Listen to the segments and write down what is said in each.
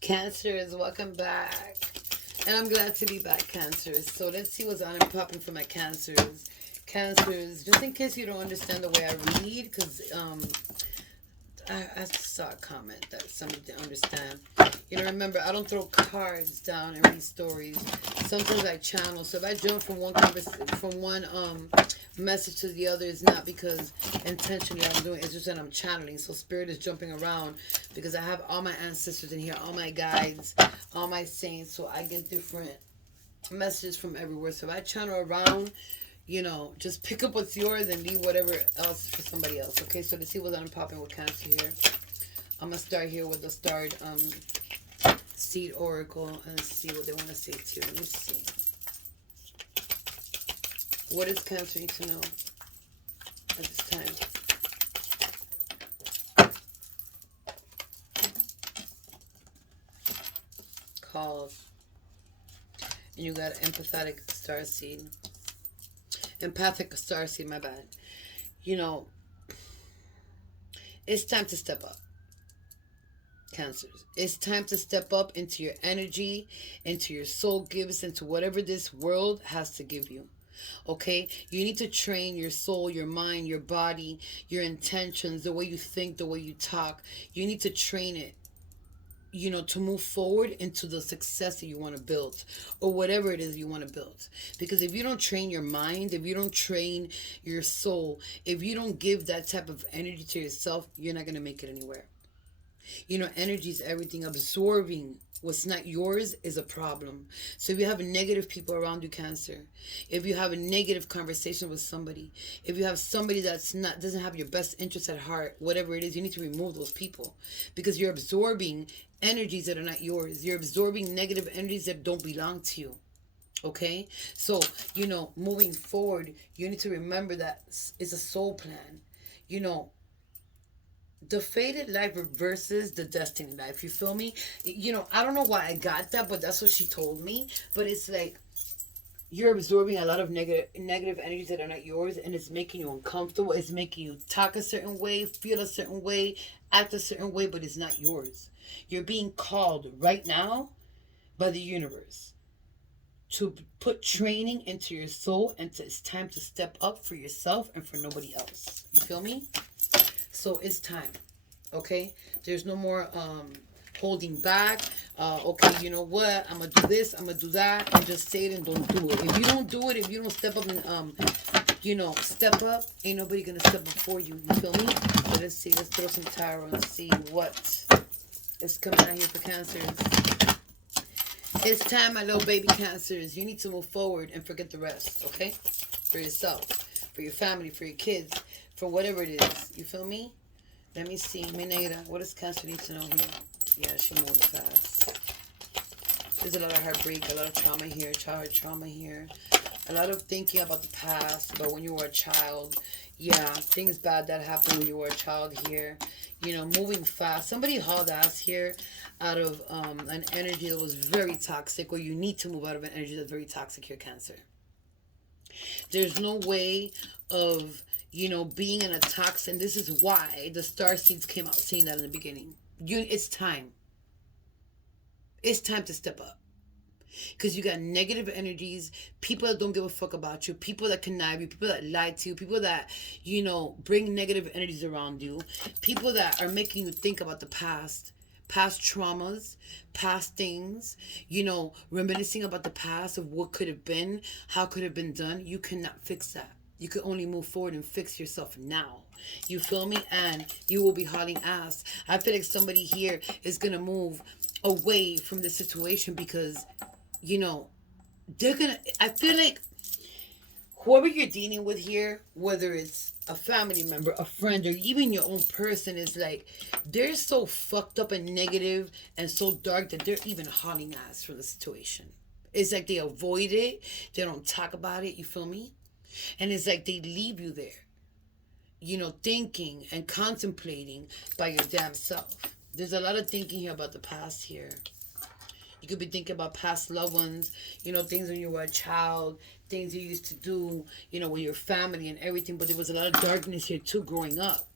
Cancers, welcome back. And I'm glad to be back, Cancers. So let's see what's on and popping for my Cancers. Cancers, just in case you don't understand the way I read, because I saw a comment that somebody didn't understand. Remember, I don't throw cards down and read stories. Sometimes I channel. So if I jump from one message to the other, it's not because intentionally I'm doing it. It's just that I'm channeling. So spirit is jumping around because I have all my ancestors in here, all my guides, all my saints. So I get different messages from everywhere. So if I channel around, just pick up what's yours and leave whatever else for somebody else. Okay, so let's see what's on popping with Cancer here. I'm gonna start here with the starred seed oracle and see what they want to say to you. Let me see. What does Cancer need to know at this time? Calls. And you got empathetic star seed. Empathic star seed, my bad. You know, it's time to step up. Cancers. It's time to step up into your energy, into your soul gifts, into whatever this world has to give you. Okay? You need to train your soul, your mind, your body, your intentions, the way you think, the way you talk. You need to train it, to move forward into the success that you want to build or whatever it is you want to build. Because if you don't train your mind, if you don't train your soul, if you don't give that type of energy to yourself, you're not going to make it anywhere. Energy is everything. Absorbing what's not yours is a problem. So if you have negative people around you, Cancer, if you have a negative conversation with somebody, if you have somebody that's not doesn't have your best interest at heart, whatever it is, you need to remove those people because you're absorbing energies that are not yours. You're absorbing negative energies that don't belong to you. Okay, so moving forward, you need to remember that it's a soul plan. You know, the fated life versus the destiny life. You feel me? I don't know why I got that, but that's what she told me. But it's like you're absorbing a lot of negative energies that are not yours, and it's making you uncomfortable. It's making you talk a certain way, feel a certain way, act a certain way, but it's not yours. You're being called right now by the universe to put training into your soul, and it's time to step up for yourself and for nobody else. You feel me? So it's time. Okay, there's no more holding back. Okay, you know what, I'm gonna do this, I'm gonna do that, and just say it and don't do it. If you don't do it, if you don't step up and step up, ain't nobody gonna step up for you. You feel me? So let's see, let's throw some tarot and see what is coming out here for Cancers. It's time, my little baby Cancers. You need to move forward and forget the rest. Okay, for yourself, for your family, for your kids, for whatever it is. You feel me? Let me see. Minera, what does Cancer need to know here? Yeah, she moved fast. There's a lot of heartbreak, a lot of trauma here, childhood trauma here. A lot of thinking about the past, about when you were a child. Yeah, things bad that happened when you were a child here. Moving fast. Somebody hauled ass here out of an energy that was very toxic, or you need to move out of an energy that's very toxic here, Cancer. There's no way of being in a toxin. This is why the star seeds came out saying that in the beginning. It's time. It's time to step up. Because you got negative energies, people that don't give a fuck about you, people that connive you, people that lie to you, people that, bring negative energies around you, people that are making you think about the past traumas, past things, reminiscing about the past of what could have been, how could have been done. You cannot fix that. You can only move forward and fix yourself now. You feel me? And you will be hauling ass. I feel like somebody here is going to move away from the situation because, they're going to, I feel like whoever you're dealing with here, whether it's a family member, a friend, or even your own person, is like they're so fucked up and negative and so dark that they're even hauling ass for the situation. It's like they avoid it, they don't talk about it, you feel me? And it's like they leave you there, thinking and contemplating by your damn self. There's a lot of thinking here about the past here. You could be thinking about past loved ones, things when you were a child, things you used to do, with your family and everything. But there was a lot of darkness here too growing up.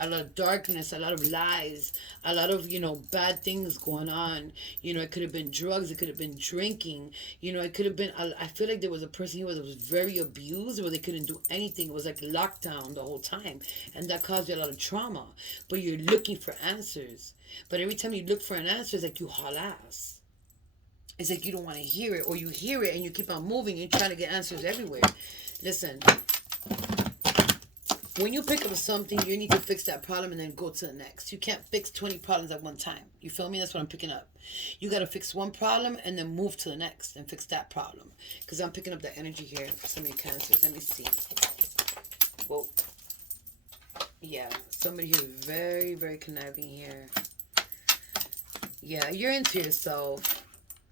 a lot of darkness, a lot of lies, a lot of, bad things going on. It could have been drugs, it could have been drinking, it could have been, I feel like there was a person here that was very abused where they couldn't do anything. It was like lockdown the whole time. And that caused you a lot of trauma. But you're looking for answers. But every time you look for an answer, it's like you haul ass. It's like you don't want to hear it, or you hear it and you keep on moving and trying to get answers everywhere. Listen, when you pick up something, you need to fix that problem and then go to the next. You can't fix 20 problems at one time. You feel me? That's what I'm picking up. You got to fix one problem and then move to the next and fix that problem. Because I'm picking up the energy here for some of your cancers. Let me see. Whoa. Yeah, somebody here is very, very conniving here. Yeah, you're into yourself,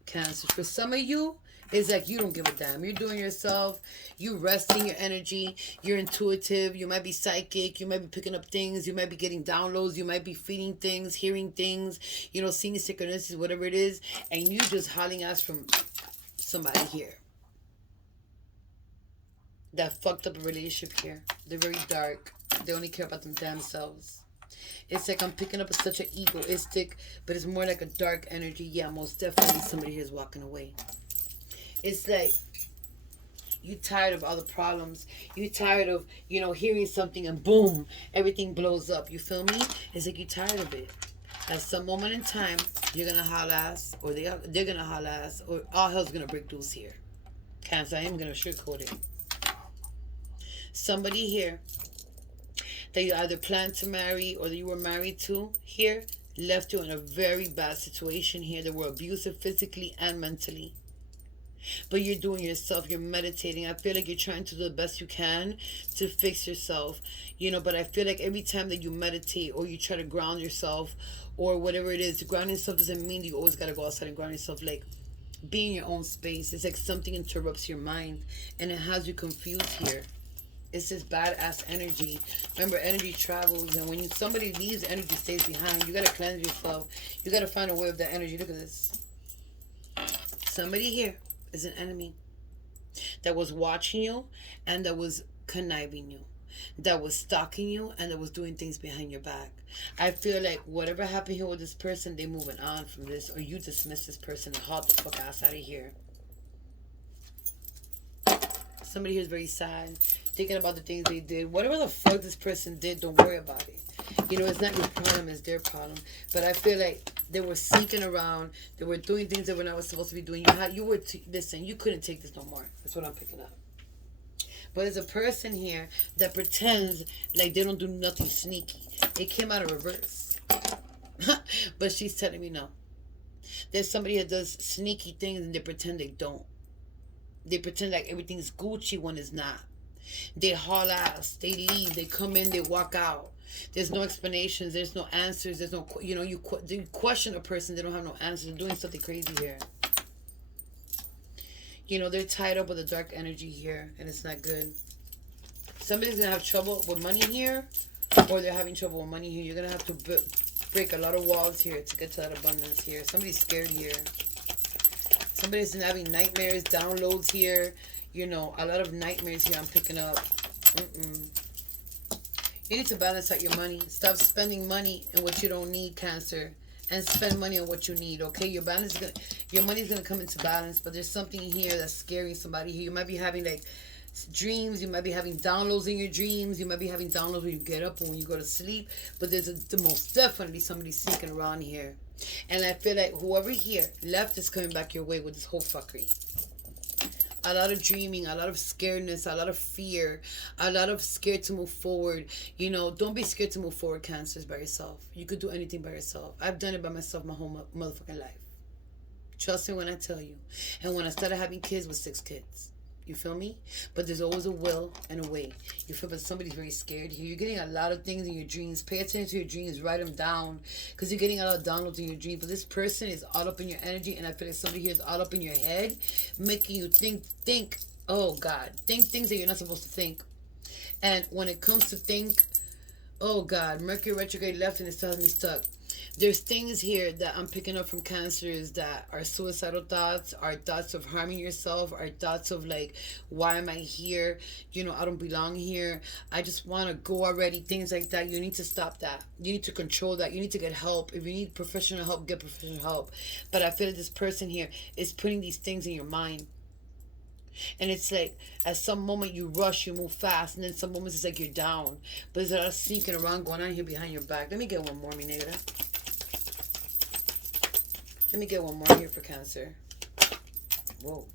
Cancer. For some of you, it's like you don't give a damn. You're doing yourself. You resting your energy. You're intuitive. You might be psychic. You might be picking up things. You might be getting downloads. You might be feeling things, hearing things, seeing synchronicities, whatever it is. And you just hauling ass from somebody here that fucked up a relationship here. They're very dark. They only care about them damn selves. It's like I'm picking up such an egoistic, but it's more like a dark energy. Yeah, most definitely somebody here is walking away. It's like you tired of all the problems. You tired of, hearing something and boom, everything blows up. You feel me? It's like you tired of it. At some moment in time, you're going to haul ass, or they're going to haul ass, or all hell's going to break loose here. Cancer, I am going to sugarcoat it. Somebody here that you either planned to marry or that you were married to here left you in a very bad situation here. They were abusive physically and mentally. But you're doing yourself, you're meditating. I feel like you're trying to do the best you can to fix yourself, but I feel like every time that you meditate or you try to ground yourself or whatever it is, to ground yourself doesn't mean you always got to go outside and ground yourself. Like, be in your own space. It's like something interrupts your mind and it has you confused here. It's this badass energy. Remember, energy travels, and when somebody leaves, energy stays behind. You gotta cleanse yourself. You gotta find a way of that energy. Look at this. Somebody here is an enemy that was watching you and that was conniving you, that was stalking you, and that was doing things behind your back. I feel like whatever happened here with this person, they're moving on from this, or you dismiss this person and haul the fuck ass out of here. Somebody here is very sad, thinking about the things they did. Whatever the fuck this person did, don't worry about it. It's not your problem, it's their problem. But I feel like they were sneaking around. They were doing things that were not supposed to be doing. Listen, you couldn't take this no more. That's what I'm picking up. But there's a person here that pretends like they don't do nothing sneaky. It came out of reverse. But she's telling me no. There's somebody that does sneaky things and they pretend they don't. They pretend like everything's Gucci when it's not. They haul ass. They leave. They come in. They walk out. There's no explanations. There's no answers. There's no, you question a person. They don't have no answers. They're doing something crazy here. They're tied up with a dark energy here, and it's not good. Somebody's going to have trouble with money here, or they're having trouble with money here. You're going to have to break a lot of walls here to get to that abundance here. Somebody's scared here. Somebody's having nightmares, downloads here. A lot of nightmares here I'm picking up. You need to balance out your money. Stop spending money on what you don't need, Cancer, and spend money on what you need, okay? Your money's gonna come into balance, but there's something here that's scaring somebody here. You might be having like dreams. You might be having downloads in your dreams. You might be having downloads when you get up or when you go to sleep. But there's the most definitely somebody sneaking around here. And I feel like whoever here left is coming back your way with this whole fuckery. A lot of dreaming, a lot of scaredness, a lot of fear, a lot of scared to move forward. Don't be scared to move forward, Cancers, by yourself. You could do anything by yourself. I've done it by myself my whole motherfucking life. Trust me when I tell you. And when I started having kids with 6 kids. You feel me? But there's always a will and a way. You feel, but somebody's very scared here. You're getting a lot of things in your dreams. Pay attention to your dreams. Write them down. Because you're getting a lot of downloads in your dreams. But this person is all up in your energy. And I feel like somebody here is all up in your head. Making you think, oh God. Think things that you're not supposed to think. And when it comes to think, oh God, Mercury retrograde left and it's telling me stuck. There's things here that I'm picking up from cancers that are suicidal thoughts, are thoughts of harming yourself, are thoughts of like, why am I here? I don't belong here. I just want to go already. Things like that. You need to stop that. You need to control that. You need to get help. If you need professional help, get professional help. But I feel like this person here is putting these things in your mind. And it's like, at some moment you rush, you move fast, and then some moments it's like you're down. But there's a lot of sneaking around going on here behind your back. Let me get one more, mi negra. Let me get one more here for Cancer. Whoa.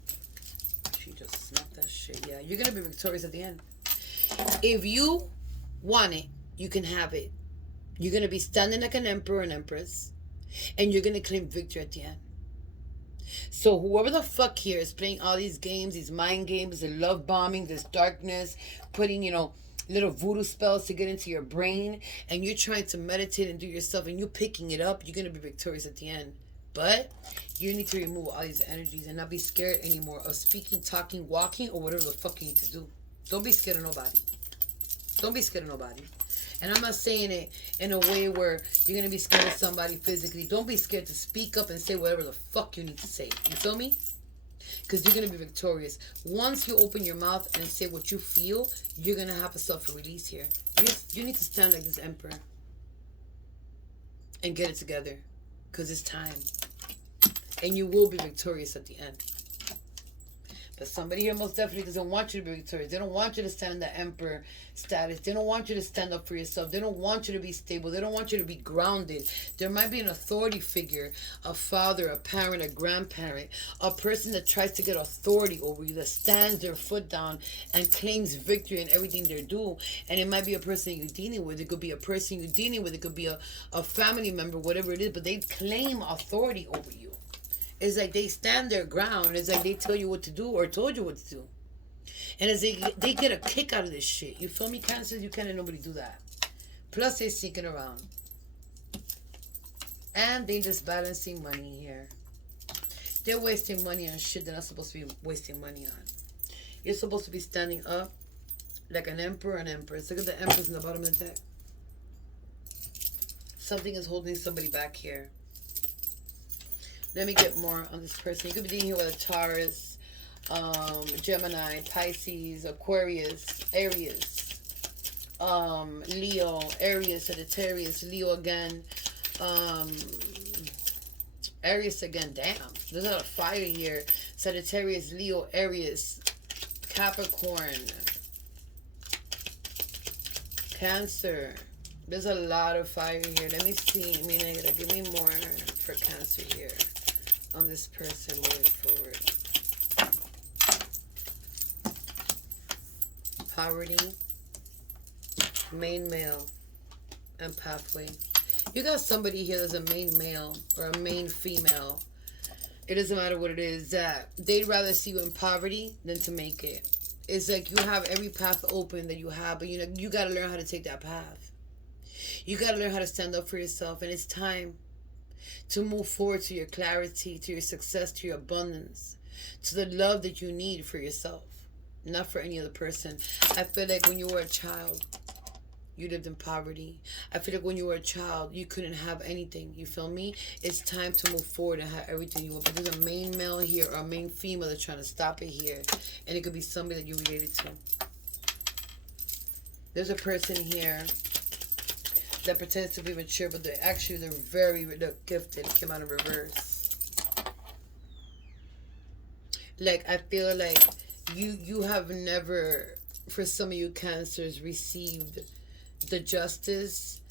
She just smacked that shit. Yeah, you're going to be victorious at the end. If you want it, you can have it. You're going to be standing like an emperor and empress. And you're going to claim victory at the end. So whoever the fuck here is playing all these games, these mind games, the love bombing, this darkness, putting, little voodoo spells to get into your brain, and you're trying to meditate and do yourself, and you're picking it up, you're going to be victorious at the end. But you need to remove all these energies and not be scared anymore of speaking, talking, walking, or whatever the fuck you need to do. Don't be scared of nobody. Don't be scared of nobody. And I'm not saying it in a way where you're going to be scared of somebody physically. Don't be scared to speak up and say whatever the fuck you need to say. You feel me? Because you're going to be victorious. Once you open your mouth and say what you feel, you're going to have a self-release here. You need to stand like this emperor and get it together. Because it's time. And you will be victorious at the end. But somebody here most definitely doesn't want you to be victorious. They don't want you to stand in the emperor status. They don't want you to stand up for yourself. They don't want you to be stable. They don't want you to be grounded. There might be an authority figure, a father, a parent, a grandparent, a person that tries to get authority over you, that stands their foot down and claims victory in everything they do. And it might be a person you're dealing with. It could be a person you're dealing with. It could be a family member, whatever it is. But they claim authority over you. It's like they stand their ground. It's like they tell you what to do or told you what to do. And as they get a kick out of this shit. You feel me, Cancer? You can't let nobody do that. Plus, they're sneaking around. And they're just balancing money here. They're wasting money on shit they're not supposed to be wasting money on. You're supposed to be standing up like an emperor and empress. Look at the empress in the bottom of the deck. Something is holding somebody back here. Let me get more on this person. You could be dealing here with a Taurus, Gemini, Pisces, Aquarius, Aries, Leo, Aries, Sagittarius, Leo again, Aries again. Damn, there's a lot of fire here. Sagittarius, Leo, Aries, Capricorn, Cancer. There's a lot of fire here. Let me see. Give me more for Cancer here. On this person moving forward. Poverty, main male, and pathway. You got somebody here that's a main male or a main female. It doesn't matter what it is, that they'd rather see you in poverty than to make it. It's like you have every path open that you have, but you got to learn how to take that path. You got to learn how to stand up for yourself, and it's time to move forward to your clarity, to your success, to your abundance, to the love that you need for yourself, not for any other person. I feel like when you were a child, you lived in poverty. I feel like when you were a child, you couldn't have anything. You feel me? It's time to move forward and have everything you want. But there's a main male here or a main female that's trying to stop it here. And it could be somebody that you related to. There's a person here that pretends to be mature, but they're very gifted. Came out in reverse. Like, I feel like you have never, for some of you Cancers, received the justice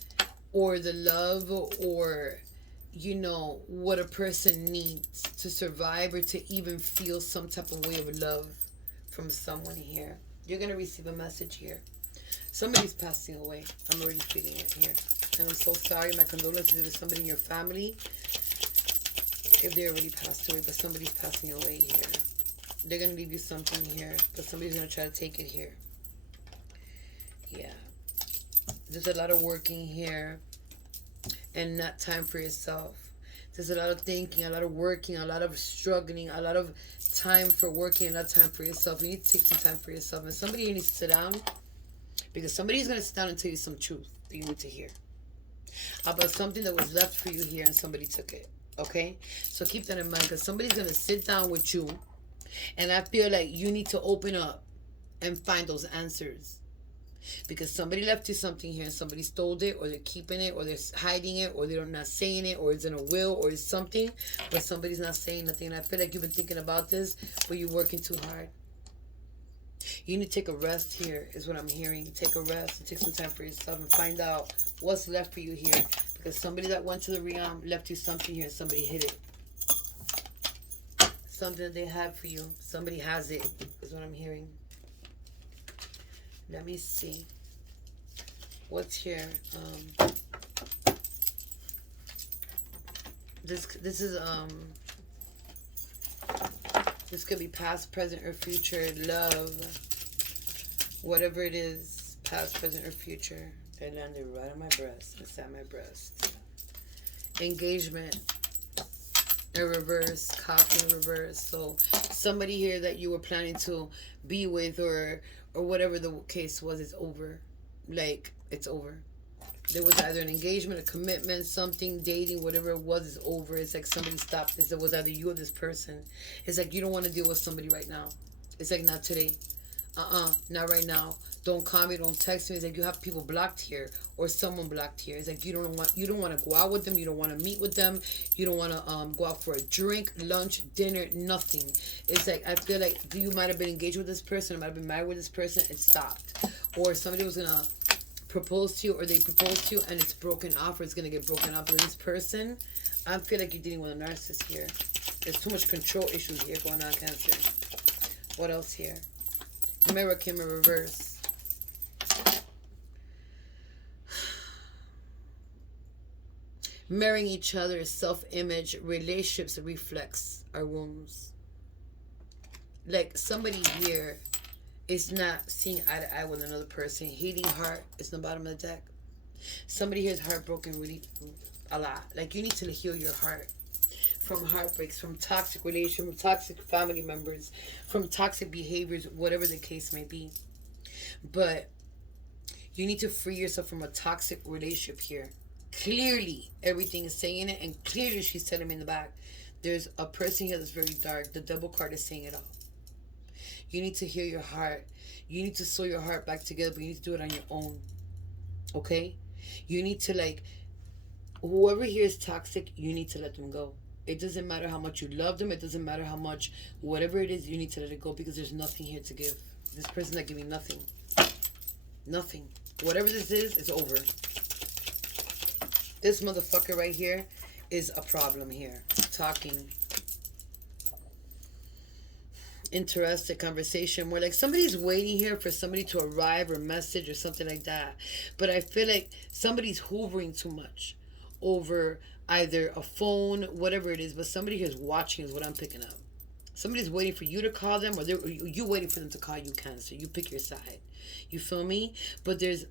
or the love or what a person needs to survive or to even feel some type of way of love from someone here. You're going to receive a message here. Somebody's passing away. I'm already feeling it here. And I'm so sorry. My condolences if it's somebody in your family. If they already passed away, but somebody's passing away here. They're going to leave you something here, but somebody's going to try to take it here. Yeah. There's a lot of working here and not time for yourself. There's a lot of thinking, a lot of working, a lot of struggling, a lot of time for working and not time for yourself. You need to take some time for yourself. And somebody needs to sit down, because somebody's going to sit down and tell you some truth that you need to hear. about something that was left for you here and somebody took it. Okay? So keep that in mind because somebody's going to sit down with you, and I feel like you need to open up and find those answers. Because somebody left you something here and somebody stole it, or they're keeping it, or they're hiding it, or they're not saying it, or it's in a will, or it's something, but somebody's not saying nothing. And I feel like you've been thinking about this, but you're working too hard. You need to take a rest here, is what I'm hearing. Take a rest and take some time for yourself and find out what's left for you here. Because somebody that went to the realm left you something here and somebody hid it. Something that they had for you. Somebody has it, is what I'm hearing. Let me see. What's here? This is this could be past, present, or future. Love. Whatever it is, past, present, or future. It landed right on my breast. It's at my breast. Engagement in reverse. Coffee in reverse. So somebody here that you were planning to be with, or whatever the case was, is over. Like, it's over. There was either an engagement, a commitment, something, dating, whatever it was, is over. It's like somebody stopped this. It was either you or this person. It's like you don't want to deal with somebody right now. It's like, not today. Not right now. Don't call me, don't text me. It's like you have people blocked here, or someone blocked here. It's like you don't want to go out with them, you don't want to meet with them, you don't want to go out for a drink, lunch, dinner, nothing. It's like I feel like you might have been engaged with this person, or might have been married with this person, it stopped. Or somebody was gonna propose to you, or they proposed to you and it's broken off, or it's gonna get broken off with this person. I feel like you're dealing with a narcissist here. There's too much control issues here going on, Cancer. What else here? Mirror came in reverse. Marrying each other, self-image, relationships reflects our wounds. Like somebody here is not seeing eye to eye with another person. Healing heart is in the bottom of the deck. Somebody here is heartbroken really a lot. Like you need to heal your heart from heartbreaks, from toxic relations, from toxic family members, from toxic behaviors, whatever the case may be. But you need to free yourself from a toxic relationship here. Clearly, everything is saying it, and clearly she's telling me in the back. There's a person here that's very dark. The double card is saying it all. You need to heal your heart. You need to sew your heart back together, but you need to do it on your own. Okay? You need to, like, whoever here is toxic, you need to let them go. It doesn't matter how much you love them. It doesn't matter how much, whatever it is, you need to let it go because there's nothing here to give. This person's not giving nothing. Nothing. Whatever this is, it's over. This motherfucker right here is a problem here. Talking. Interested conversation. More like somebody's waiting here for somebody to arrive or message or something like that. But I feel like somebody's hoovering too much over either a phone, whatever it is. But somebody here is watching is what I'm picking up. Somebody's waiting for you to call them, or you waiting for them to call you, Cancer. You pick your side. You feel me? But there's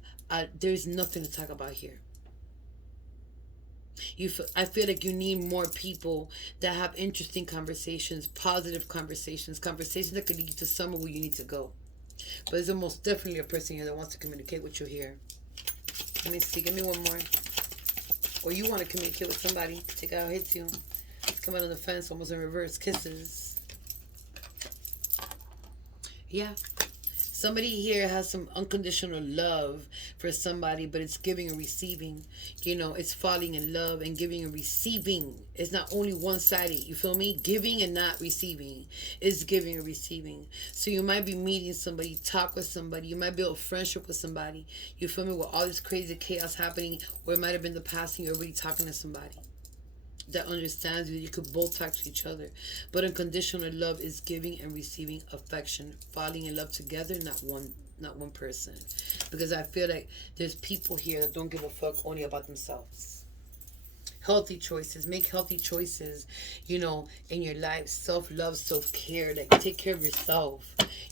nothing to talk about here. I feel like you need more people that have interesting conversations, positive conversations, conversations that could lead you to somewhere where you need to go. But there's almost definitely a person here that wants to communicate with you here. Let me see. Give me one more. Or you want to communicate with somebody. Take out hits you. It's coming on the fence, almost in reverse. Kisses. Yeah. Somebody here has some unconditional love for somebody, but it's giving and receiving. You know, it's falling in love and giving and receiving. It's not only one-sided, you feel me? Giving and not receiving. It's giving and receiving. So you might be meeting somebody, talk with somebody. You might build a friendship with somebody. You feel me? With all this crazy chaos happening, or it might have been the past and you're already talking to somebody that understands you. You could both talk to each other. But unconditional love is giving and receiving affection, falling in love together, not one person. Because I feel like there's people here that don't give a fuck only about themselves. Healthy choices. Make healthy choices, you know, in your life. Self-love, self-care. Like, take care of yourself.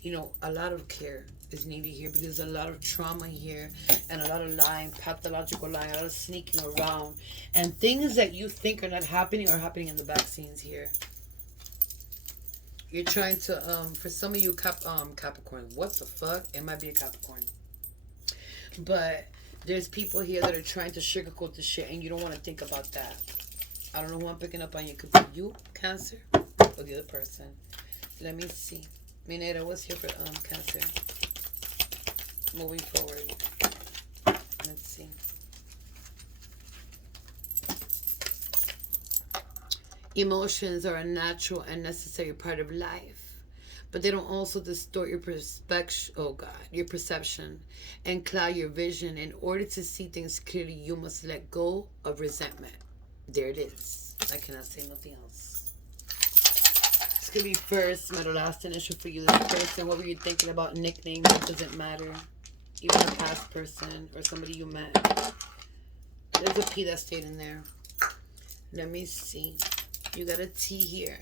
You know, a lot of care is needed here because there's a lot of trauma here and a lot of lying, pathological lying, a lot of sneaking around, and things that you think are not happening are happening in the back scenes here. You're trying to for some of you Capricorn, what the fuck? It might be a Capricorn, but There's people here that are trying to sugarcoat the shit, and you don't want to think about that. I don't know who I'm picking up on. You could be you, Cancer, or the other person. Let me see. Minera, what's here for Cancer? Moving forward. Let's see. Emotions are a natural and necessary part of life, but they don't also distort your perspective. Oh God, your perception and cloud your vision. In order to see things clearly, you must let go of resentment. There it is. I cannot say nothing else. This could be first, middle, last initial for you. This person, what were you thinking about? Nicknames, it doesn't matter. Even a past person or somebody you met. There's a P that stayed in there. Let me see. You got a T here.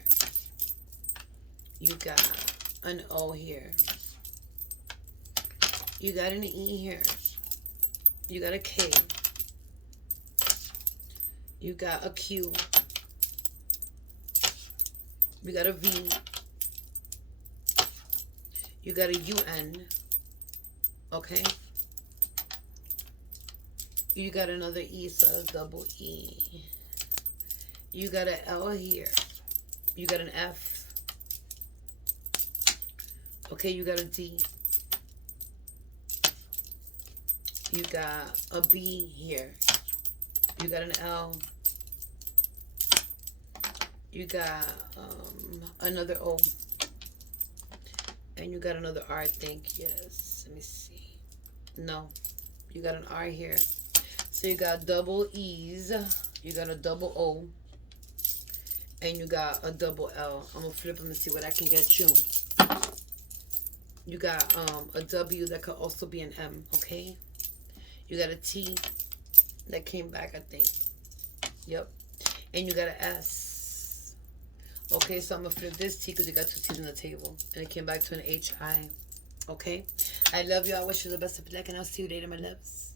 You got an O here. You got an E here. You got a K. You got a Q. You got a V. You got a UN. Okay? You got another E, so a double E. You got an L here. You got an F. Okay, you got a D. You got a B here. You got an L. You got another O. And you got another R, I think. Yes. Let me see. No. You got an R here. So you got double E's. You got a double O. And you got a double L. I'm going to flip them and see what I can get you. You got a W that could also be an M. Okay? You got a T that came back, I think. Yep. And you got an S. Okay, so I'm going to flip this T because you got two T's on the table. And it came back to an HI. Okay? I love you. I wish you the best of luck, and I'll see you later, my loves.